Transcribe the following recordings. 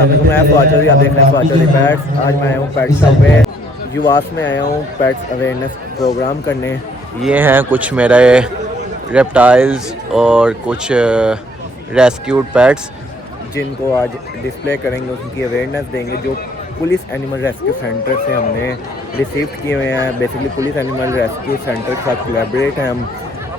मैं फ़वाद चौधरी, आप देख रहे हैं फ़वाद चौधरी पेट्स। आज मैं आया हूँ पेट शॉप पे, युवास में आया हूँ पेट्स अवेयरनेस प्रोग्राम करने। ये हैं कुछ मेरे रेप्टाइल्स और कुछ रेस्क्यूड पेट्स जिनको आज डिस्प्ले करेंगे, उनकी अवेयरनेस देंगे जो पुलिस एनिमल रेस्क्यू सेंटर से हमने रिसीव किए हुए हैं। Basically police animal rescue centre के साथ कोलैबोरेट हैं हम,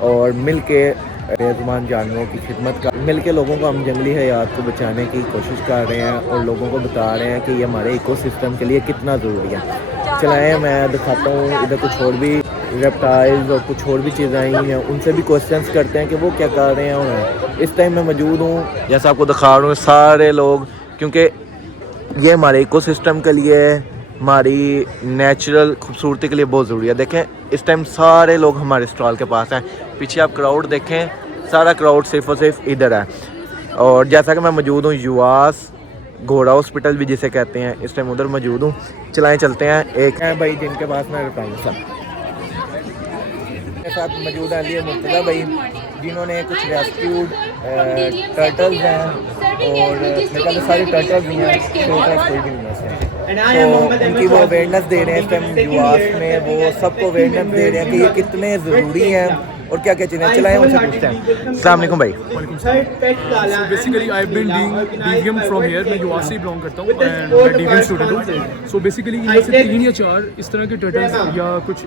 और मिल के बेजुबान जानवरों की खिदमत का मिल के लोगों को हम जंगली हयात को बचाने की कोशिश कर रहे हैं और लोगों को बता रहे हैं कि ये हमारे इकोसिस्टम के लिए कितना ज़रूरी है। चलाएँ, मैं दिखाता हूँ इधर कुछ और भी रेप्टाइल्स और कुछ और भी चीज़ें आई हैं, उनसे भी क्वेश्चंस करते हैं कि वो क्या कर रहे हैं। और इस टाइम मैं मौजूद हूँ, जैसा आपको दिखा रहा हूँ, सारे लोग, क्योंकि ये हमारे इकोसिस्टम के लिए, हमारी नेचुरल खूबसूरती के लिए बहुत ज़रूरी है। देखें इस टाइम सारे लोग हमारे स्टॉल के पास हैं। पीछे आप क्राउड देखें, सारा क्राउड सिर्फ और सिर्फ इधर है। और जैसा कि मैं मौजूद हूँ युवास घोड़ा हॉस्पिटल भी जिसे कहते हैं, इस टाइम उधर मौजूद हूँ। चलाएँ चलते हैं। एक है भाई जिनके पास मैं रेप्टाइल के साथ मौजूद है अली मुर्तज़ा भाई, जिन्होंने कुछ रेस्क्यूड टर्टल्स हैं और मेरे ख्याल से सारी टर्टल्स भी हैं, कोई भी नहीं है। तो उनकी वो अवेयरनेस दे रहे हैं इस टाइम युवास में, वो सबको अवेयरनेस दे रहे हैं कि ये कितने ज़रूरी हैं और क्या क्या चीज़ें। चलाएँ उनसे पूछते हैं। अस्सलाम वालेकुम भाई। So basically I've been doing DVM from here, मैं युवा से बिलोंग करता हूँ एंड मैं DVM स्टूडेंट हूँ। सो बेसिकली इनमें से 3 या 4 इस तरह के टर्टल्स या कुछ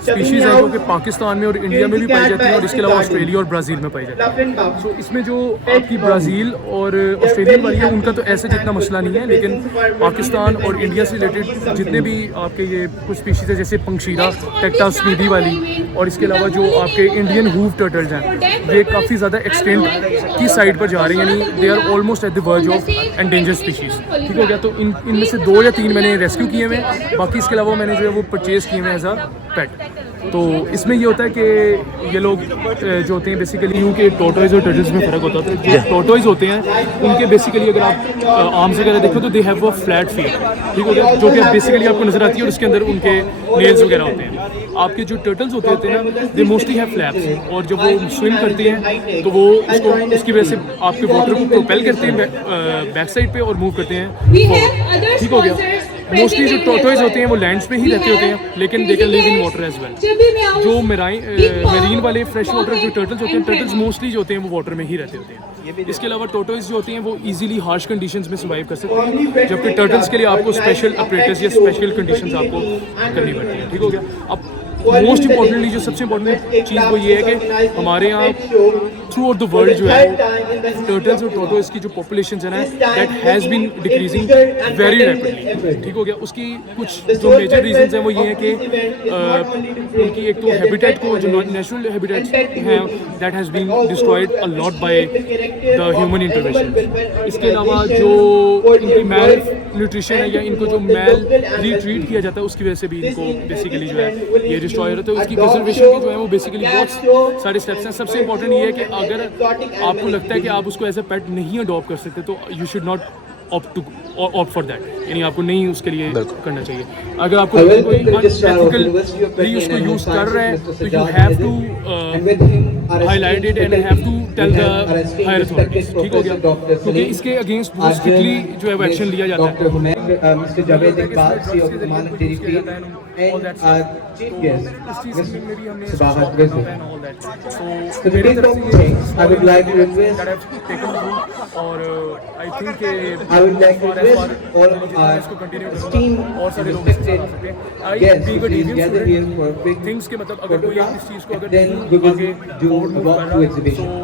स्पीशीज़ हैं जो कि पाकिस्तान में और इंडिया में भी पाई जाती हैं और इसके अलावा ऑस्ट्रेलिया और ब्राज़ील में पाई जाती हैं। सो इसमें जो आपकी ब्राज़ील और ऑस्ट्रेलिया वाली है उनका तो ऐसे जितना मसला नहीं है, लेकिन पाकिस्तान और इंडिया से रिलेटेड जितने भी आपके ये कुछ स्पीशीज़ है जैसे पंक्षीरा, टेक्टा स्मीडी वाली, और इसके अलावा जो आपके इंडियन हूव टर्टल्स हैं ये काफ़ी ज़्यादा एक्सटेंट की साइड पर जा रही हैं, यानी they are almost at the verge of endanger species. ठीक हो गया। तो इनमें से 2 या 3 मैंने रेस्क्यू किए हुए हैं, बाकी इसके अलावा मैंने जो है वो परचेज़ किए हुए हैं एज अ पेट। तो इसमें ये होता है कि ये लोग जो होते हैं बेसिकली यूँ के टोटोइज और टर्टल्स में फ़र्क होता है। तो जो टोटोइज होते हैं उनके बेसिकली अगर आप आर्म्स वगैरह देखो तो they have a flat feet, ठीक हो गया, जो कि बेसिकली आपको नज़र आती है और उसके अंदर उनके नेल्स वगैरह होते हैं। आपके जो टर्टल्स होते हैं ना, दे मोस्टली हैव फ्लैप्स, और जब वो स्विम करते हैं तो वो उसकी वजह से आपके वाटर को प्रोपेल करते हैं बैक साइड पे और मूव करते हैं। ठीक हो गया। मोस्टली जो टोटोइज होते हैं वो लैंड्स पे ही रहते होते हैं, लेकिन they can live in water as well. जो मेरीन वाले फ्रेश वाटर जो टर्टल्स होते हैं, टर्टल्स मोस्टली जो होते हैं वो वाटर में ही रहते होते हैं। इसके अलावा टोटोइज जो होते हैं वो इजीली हार्श कंडीशंस में सर्वाइव कर सकते हैं, जबकि टर्टल्स के लिए आपको स्पेशल अपरेटस या स्पेशल कंडीशंस आपको करनी पड़ती है। ठीक हो गया। अब मोस्ट इंपॉर्टेंटली जो सबसे इंपॉर्टेंट चीज़ वो ये है कि हमारे यहाँ थ्रू आउट द वर्ल्ड जो है टर्टल्स और टोटोइज की जो पॉपुलेशन है ना, that has been decreasing very rapidly. ठीक हो गया। उसकी कुछ जो मेजर रीजंस हैं वो ये है कि उनकी एक तो हैबिटेट को, जो नेचुरल हैबिटेट्स हैं, that has been destroyed a lot by the human intervention. इसके अलावा जो इनकी मैल न्यूट्रिशन है या इनको जो मैल रिट्रीट किया जाता है उसकी वजह से भी इनको बेसिकली जो है ये डिस्ट्रॉय होता है। उसकी कंजर्वेशन की जो है वो बेसिकली बहुत सारे स्टेप्स हैं। सबसे इंपॉर्टेंट ये है कि अगर आपको लगता है कि आप उसको एज ए पेट नहीं अडॉप्ट कर सकते तो you should not opt for that, यानी आपको नहीं उसके लिए करना चाहिए। अगर आपको कोई अनएथिकली उसको यूज़ कर रहे हैं तो you have to highlight it and have to tell the higher authorities. ठीक हो गया, क्योंकि इसके अगेंस्ट बहुत स्ट्रिक्टली जो है एक्शन लिया जाता है। Mr. Javed Iqbal, CEO of Command and DDP, and our chief guest, Ms. Sabahat Rizvi. So the big thing I would like to request, और I think I would like to request all of our esteemed and respected guests to please gather here for a quick things के मतलब अगर कोई इस चीज़ को अगर then we will do a walk through exhibition.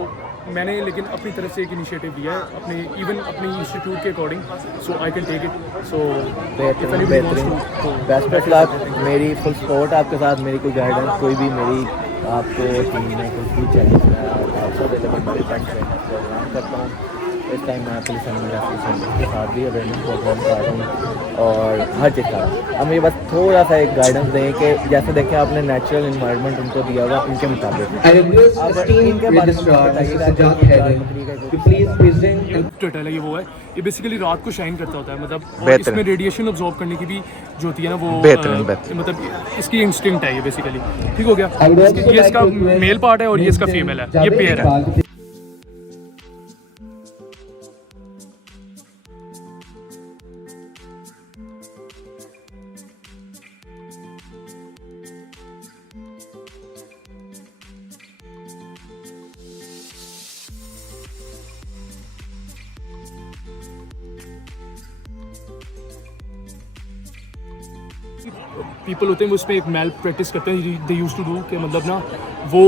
मैंने लेकिन अपनी तरफ से एक इनिशिएटिव लिया है अपने इवन अपनी इंस्टीट्यूट के according, so I can take it. So बेहतरीन, बेस्ट ऑफ लक। मेरी फुल सपोर्ट आपके साथ, मेरी कोई गाइडेंस कोई भी मेरी आपको टीम में कुछ भी चाहिए आपको अवेलेबल मेरे प्रोग्राम करता हूँ। इस टाइम मैं पुलिस एनिमल रेस्क्यू सेंटर के साथ भी अवेयरनेस प्रोग्राम कर रहा हूँ और हर चीज़ का। अब मुझे बस थोड़ा सा एक गाइडेंस दें कि जैसे देखें आपने नेचुरल इन्वायरमेंट उनको दिया हुआ उनके मुताबिक इनके बारे में टर्टल है ये वो है, ये बेसिकली रात को शाइन करता होता है, मतलब और इसमें रेडिएशन ऑब्जॉर्व करने की भी जो होती है ना वो मतलब इसकी इंस्टिंक्ट है ये बेसिकली। ठीक हो गया। ये इसका मेल पार्ट है और ये इसका फीमेल है, ये पेयर है। पीपल होते हैं वो उसमें एक मैल प्रैक्टिस करते हैं, दे यूज टू डू कि मतलब ना वो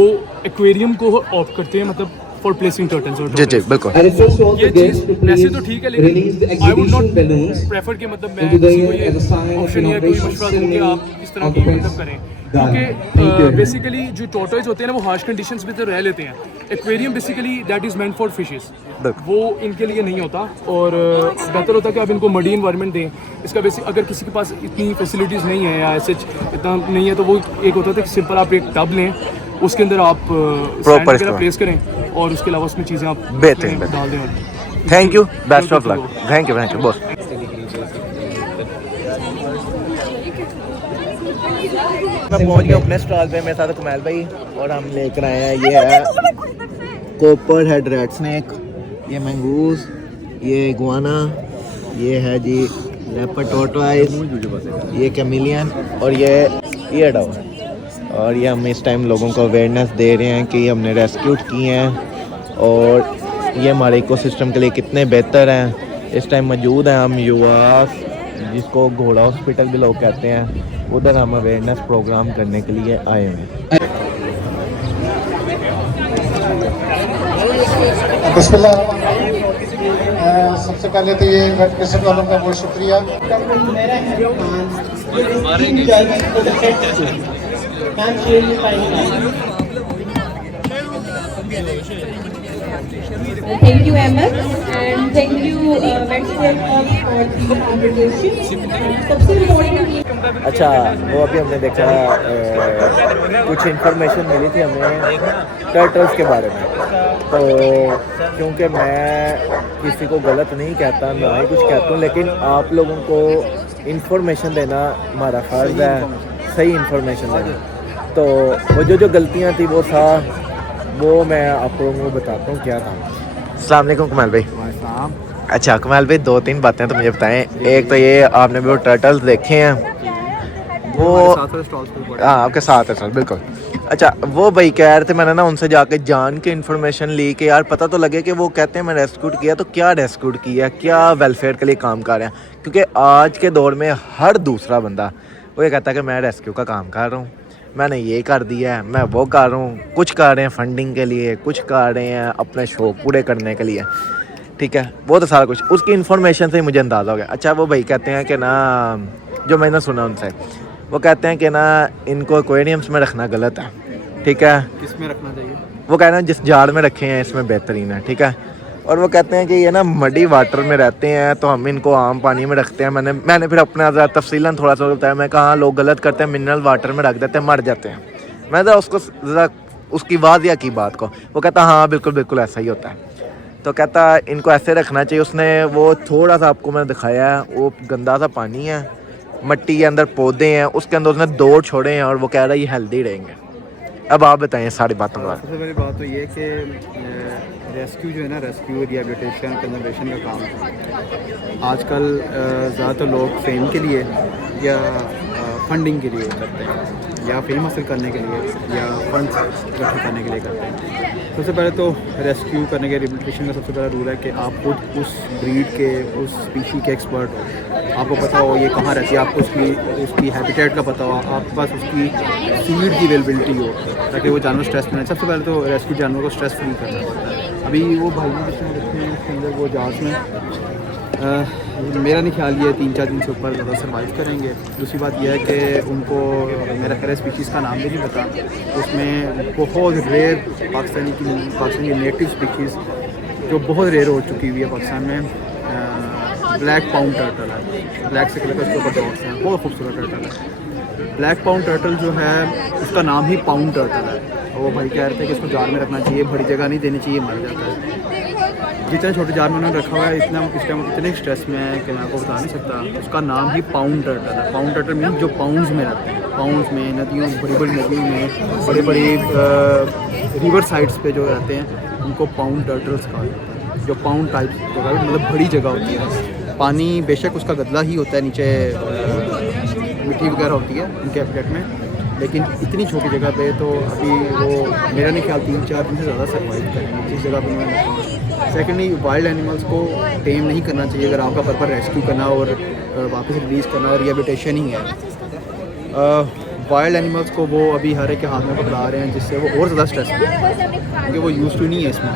एक्वेरियम को ऑप्ट करते हैं मतलब फॉर प्लेसिंग टर्टल्स और जी जी बिल्कुल। I request all ये the guests cheese to please वैसे तो ठीक है release the लेकिन I would exhibition not balloons prefer कि मतलब मैं into the किसी को air ये as a sign of option या कोई innovation मशवरा दूँ कि आप इस तरह of की the मतलब Prince करें, Darling. Thank क्योंकि you. बेसिकली जो टॉर्टोइज होते हैं ना वो हार्श कंडीशंस में तो रह लेते हैं। Aquarium basically that is meant for fishes, वो इनके लिए नहीं होता और बेहतर होता है कि आप इनको मडी इन्वायरमेंट दें। इसका बेसिक अगर किसी के पास इतनी फैसिलिटीज़ नहीं है या ऐसे इतना नहीं है तो वो एक होता है कि सिंपल आप एक टब लें, उसके अंदर आप सैंड वगैरह प्लेस करें और उसके अलावा उसमें चीज़ें आप बेहतरीन डाल दें। Thank you, best of luck, thank you boss. मैं पहुंच गया अपने स्टॉल पे, मेरे साथ कमाल भाई और हम लेकर आए हैं, ये है कॉपर हेड रेड स्नेक, ये मंगूस, ये इगुआना, ये है जी लेपर्ड टॉर्टोइज, ये कैमिलियन और ये डव। और ये हम इस टाइम लोगों को अवेयरनेस दे रहे हैं कि हमने रेस्क्यूड किए हैं और ये हमारे इकोसिस्टम के लिए कितने बेहतर हैं। इस टाइम मौजूद हैं हम युवास, जिसको घोड़ा हॉस्पिटल भी लोग कहते हैं, उधर हम अवेयरनेस प्रोग्राम करने के लिए आए हुए हैं। बिस्मिल्लाह। सबसे पहले तो ये वेट क्रिकेट वालों का बहुत शुक्रिया। Thank you, Ahmed, and thank you, Medicare for the invitation. सबसे important अच्छा, वो अभी हमने देखा कुछ इन्फॉर्मेशन मिली थी हमें टर्टल्स के बारे में, तो क्योंकि मैं किसी को गलत नहीं कहता, ना ही कुछ कहता हूँ, लेकिन आप लोगों को इन्फॉर्मेशन देना हमारा फ़र्ज़ है, सही इन्फॉर्मेशन देना। तो वो जो गलतियाँ थी वो मैं आप लोगों को बताता हूँ क्या था। अस्सलाम वालेकुम कमाल भाई। अच्छा कमाल भाई, 2-3 बातें तो मुझे बताएं। एक तो ये आपने भी वो टर्टल्स देखे हैं, वो हाँ आपके साथ है सर, बिल्कुल। अच्छा वो भाई कह रहे थे, मैंने ना उनसे जाके जान के इन्फॉर्मेशन ली कि यार पता तो लगे कि वो कहते हैं मैं रेस्क्यूड किया, तो क्या रेस्क्यूड किया, क्या वेलफेयर के लिए काम कर रहे हैं। क्योंकि आज के दौर में हर दूसरा बंदा वो ये कहता है कि मैं रेस्क्यू का काम कर रहा हूँ, मैंने ये कर दिया है, मैं वो कर रहा हूँ। कुछ कर रहे हैं फंडिंग के लिए, कुछ कर रहे हैं अपने शौक पूरे करने के लिए, ठीक है, वो तो सारा कुछ उसकी इन्फॉर्मेशन से ही मुझे अंदाज़ा हो गया। अच्छा वो भाई कहते हैं कि ना, जो मैंने सुना उनसे, वो कहते हैं कि ना इनको एक्वेरियम्स में रखना गलत है, ठीक है। किसमें रखना चाहिए? वो कह रहे हैं जिस जाड़ में रखे हैं इसमें बेहतरीन है, ठीक है। और वो कहते हैं कि ये ना मडी वाटर में रहते हैं तो हम इनको आम पानी में रखते हैं। मैंने फिर अपना ज़रा तफसीलन थोड़ा सा बताया, मैं कहा लोग गलत करते हैं, मिनरल वाटर में रख देते हैं, मर जाते हैं। मैं ज़रा उसको ज़रा उसकी वाज़िया की बात को, वो कहता हाँ बिल्कुल ऐसा ही होता है। तो कहता इनको ऐसे रखना चाहिए। उसने वो थोड़ा सा आपको मैंने दिखाया है, वो गंदा सा पानी है, मट्टी के अंदर पौधे हैं, उसके अंदर उसने 2 छोड़े हैं और वो कह रहा है ये हेल्दी रहेंगे। अब आप बताएं सारी बातों का। सबसे पहली बात तो ये कि रेस्क्यू जो है ना, रेस्क्यू रिहेबिलिटेशन कंजर्वेशन का काम आजकल ज़्यादातर लोग फेम के लिए या फंडिंग के लिए करते हैं, या फेम हासिल करने के लिए या फंड्स इकट्ठे करने के लिए करते हैं। सबसे पहले तो रेस्क्यू करने के रिहेबिलिटेशन का सबसे पहला रूल है कि आप खुद उस ब्रीड के, उस स्पीशी के एक्सपर्ट हो, आपको पता हो ये कहाँ रहती है, आपको उसकी हैबिटेट का पता हो, आपके पास उसकी फीड की अवेलेबिलिटी हो, ताकि वो जानवर स्ट्रेस में। सबसे पहले तो रेस्क्यू जानवर को स्ट्रेस फ्री करना पड़ता है। अभी वो भाई जिसमें रखते हैं उसके अंदर वो जहाज़ में मेरा नहीं ख्याल ये 3-4 दिन से ऊपर ज़्यादा सर्वाइव करेंगे। दूसरी बात यह है कि उनको मेरा ख्याल है स्पीशीज़ का नाम भी नहीं पता, उसमें बहुत रेयर पाकिस्तानी नेटिव स्पीशीज़ जो बहुत रेयर हो चुकी हुई है पाकिस्तान में, ब्लैक पाउंड टर्टल है। ब्लैक से कलर का उसके ऊपर डॉट्स हैं, बहुत खूबसूरत टर्टल है। ब्लैक पाउंड टर्टल जो है उसका नाम ही पाउंड टर्टल है। वो भाई कह रहे थे कि इसको जार में रखना चाहिए, बड़ी जगह नहीं देनी चाहिए, मर जाता है। जितना छोटे जार में उन्होंने रखा हुआ है, इतना इस टाइम इतने स्ट्रेस में है कि मैं आपको बता नहीं सकता। उसका नाम ही पाउंड टर्टल है। पाउंड टर्टल मीन जो पाउंड्स में रहते हैं, पाउंड्स में, नदियों, बड़ी नदियों में, बड़ी रिवर साइड्स पे जो रहते हैं उनको पाउंड टर्टल्स कहा जाता है। जो पाउंड टाइप जगह मतलब बड़ी जगह होती है, पानी बेशक उसका गदला ही होता है, नीचे मिट्टी वगैरह होती है उनके हैबिटेट में, लेकिन इतनी छोटी जगह पे तो अभी वो मेरा नहीं ख्याल 3-4 दिन से ज़्यादा सर्वाइव करेंगे जिस जगह पर उन्होंने। सेकेंडली वाइल्ड एनिमल्स को टेम नहीं करना चाहिए अगर आपका पर्पस रेस्क्यू करना और वापस रिलीज़ करना और रिहेबिलिटेशन ही है। वाइल्ड एनिमल्स को वो अभी हर एक के हाथ में पकड़ा रहे हैं, जिससे वो और ज़्यादा स्ट्रेस में है, क्योंकि वो यूज़ टू नहीं है इसमें।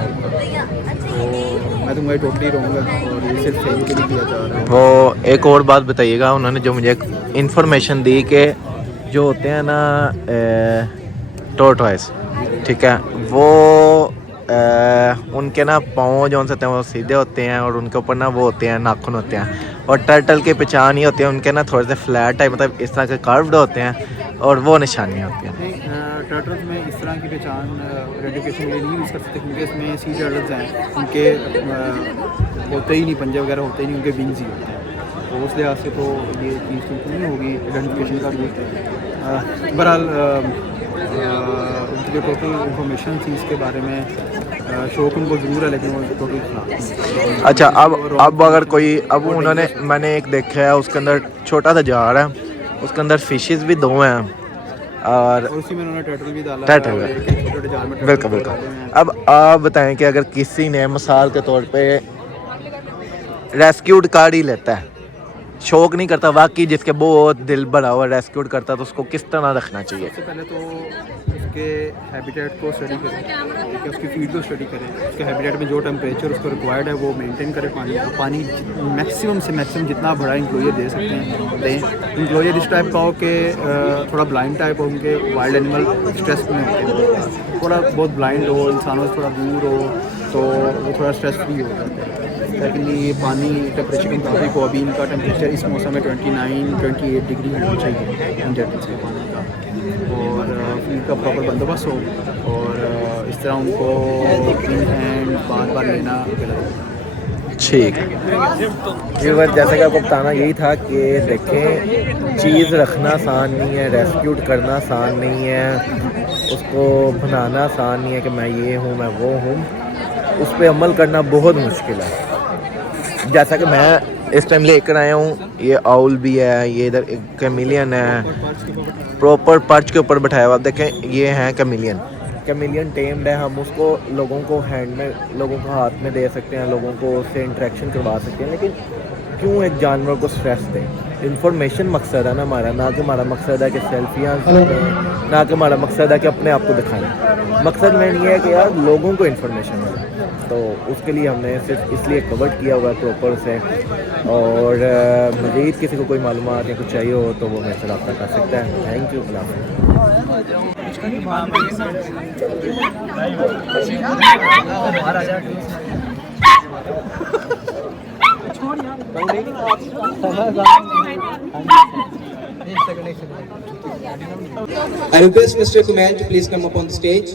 तो मैं तो मैं टोटली रहूँगा, और ये सिर्फ फेम के लिए किया जा रहा है। वो एक और बात बताइएगा, उन्होंने जो मुझे इंफॉर्मेशन दी कि जो होते हैं ना टॉर्टॉइस, ठीक है, वो उनके ना पाँव जो होते हैं वो सीधे होते हैं और उनके ऊपर ना वो होते हैं नाखून होते हैं, और टर्टल की पहचान ही होती है उनके ना थोड़े से फ्लैट टाइप, मतलब इस तरह के कर्व्ड होते हैं और वो निशानियाँ होती हैं। टर्टल्स में इस तरह की पहचान रेडिकेशन के लिए नहीं यूज़ कर सकते, क्योंकि इसमें सी टर्टल्स हैं, उनके होते ही नहीं, पंजे वगैरह होते ही नहीं, उनके विंग्स ही होते हैं। तो उस लिहाज से तो ये चीज़ तो नहीं होगी आइडेंटिफिकेशन का भी। बहरहाल उनकी जो टोटल इंफॉर्मेशन थी इसके बारे में, शौक उनको ज़रूर है, लेकिन वो टोटल खराब। अच्छा, अब अगर कोई, अब उन्होंने, मैंने एक देखा है उसके अंदर छोटा सा जार है, उसके अंदर फिशेस भी 2 हैं और उसी में उन्होंने टर्टल भी डाला, टर्टल है, और एक छोटे जार में टर्टल बिल्कुल डाले बिल्कुल। हैं। अब आप बताएं कि अगर किसी ने मिसाल के तौर पे रेस्क्यूड कार्ड ही लेता है, शौक नहीं करता, वाकई जिसके बहुत दिल भरा हुआ रेस्क्यूड करता, तो उसको किस तरह रखना चाहिए? सबसे पहले तो उसके हैबिटेट को स्टडी करें, ठीक है, उसकी फीड को स्टडी करें, उसके हैबिटेट में जो टेम्परेचर उसको रिक्वायर्ड है वो मेंटेन करें। पानी मैक्सिमम से मैक्सिमम जितना बड़ा इंक्लोजर दे सकते हैं दें। इंक्लोजर इस टाइप का हो कि थोड़ा ब्लाइंड टाइप हो, उनके वाइल्ड एनिमल स्ट्रेस में होते हैं, थोड़ा बहुत ब्लाइंड हो, इंसानों से थोड़ा दूर हो, तो वो थोड़ा स्ट्रेस फ्री हो जाता है। सेकेंडली पानी टेम्परेचर के मुताबिक हो, अभी इनका टेम्परेचर इस मौसम में 29-28 डिग्री होना चाहिए इंजर्टिस के पानी का, और फीड का प्रॉपर बंदोबस्त हो, और इस तरह उनको इन हैंड बार बार लेना गलत। ठीक है व्यूअर, जैसे कि आपको बताना यही था कि देखें, चीज़ रखना आसान नहीं है, रेस्क्यूड करना आसान नहीं है, उसको बनाना आसान नहीं है कि मैं ये हूँ मैं वो हूँ, उस पर अमल करना बहुत मुश्किल है। जैसा कि मैं इस टाइम लेकर आया हूँ, ये आउल भी है, ये इधर एक कैमिलियन है, प्रॉपर पर्च के ऊपर बैठाया हुआ। आप देखें, ये है कैमिलियन टेम्ड है। हम उसको लोगों को हैंड में, लोगों को हाथ में दे सकते हैं, लोगों को उससे इंटरेक्शन करवा सकते हैं, लेकिन क्यों एक जानवर को स्ट्रेस दें? इंफॉर्मेशन मकसद है ना हमारा, ना कि हमारा मकसद है कि सेल्फियाँ लें, ना कि हमारा मकसद है कि अपने आप को दिखाएं। मकसद में ये है कि यार लोगों को इन्फॉर्मेशन मिले, तो उसके लिए हमने सिर्फ इसलिए कवर किया हुआ है प्रॉपर से। और मज़ीद किसी को कोई मालूमात या कुछ चाहिए हो तो वो मेरे से रब्ता कर सकता है। Thank you. I request Mr. Kumail to please come up on the stage.